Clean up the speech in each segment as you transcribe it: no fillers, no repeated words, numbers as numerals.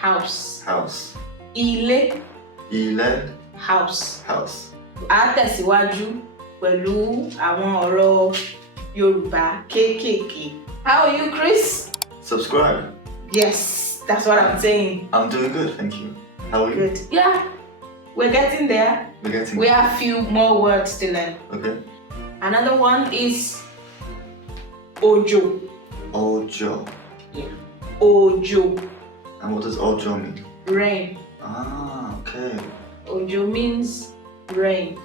House. House. Ilé. Ilé. House. House. A tẹ̀síwájú pẹ̀lú àwọn ọ̀rọ̀ Yorùbá kéékèèké. How are you, Chris? Subscribe. Yes, that's what I'm saying. I'm doing good, thank you. How are you? Good. Yeah, we're getting there. We have a few more words to learn. Okay. Another one is Ojo. Ojo. Yeah. Ojo. And what does Ojo mean? Rain. Ah, okay. Ojo means rain.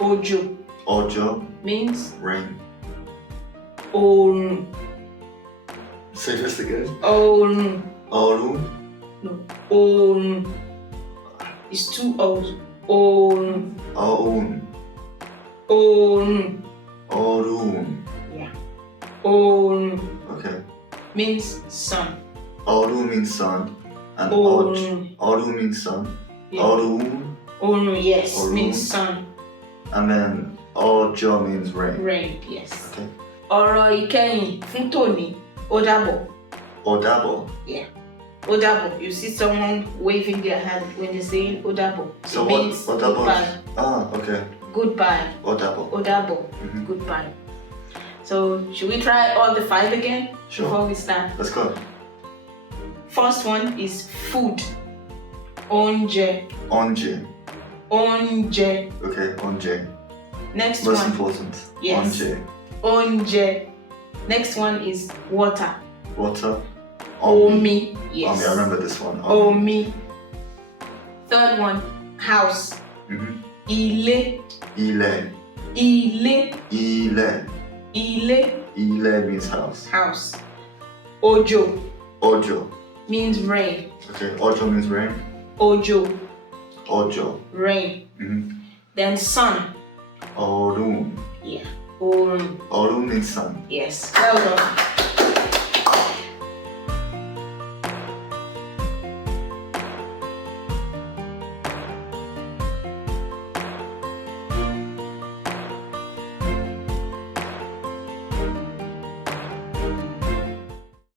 Ojo. Ojo means rain. Orun. Say this again. Orun. Orun. No. Orun. It's two O's. Orun. Orun. Orun. Orun. Yeah. Orun. Okay. Means sun. Orun means sun. And Orun. Orun means sun. Yeah. Orun. Orun, yes, Orun. means sun. And then Ojo means rain. Rain, yes. Okay. Ọ̀rọ̀ ìkẹyìn fún tòní, ó dàbọ̀. Odabo. Yeah. Ó dàbọ̀. You see someone waving their hand when they're saying ó dàbọ̀. So it what? means Odabo. goodbye. Ah, okay. Goodbye. Odabo. Ó dàbọ̀. Goodbye. So should we try all the 5 again? Sure. Before we start? Let's go. First one is food. Oúnjẹ. Onje. Oúnjẹ. Okay, onje. Next Most one. important. Yes. Onje. Oúnjẹ. Next one is water. Water. Omi. Yes. Omi, I remember this one. Omi. Third one, house. Ilé. Ile. Ilé. Ile. Ilé. Ile means house. House. Ojo Ojo. means rain. Okay, Ojo means rain. Ojo. Ojo. Rain. Then sun. Orun. Yeah. Orun. Orun means sun. Yes. Well done.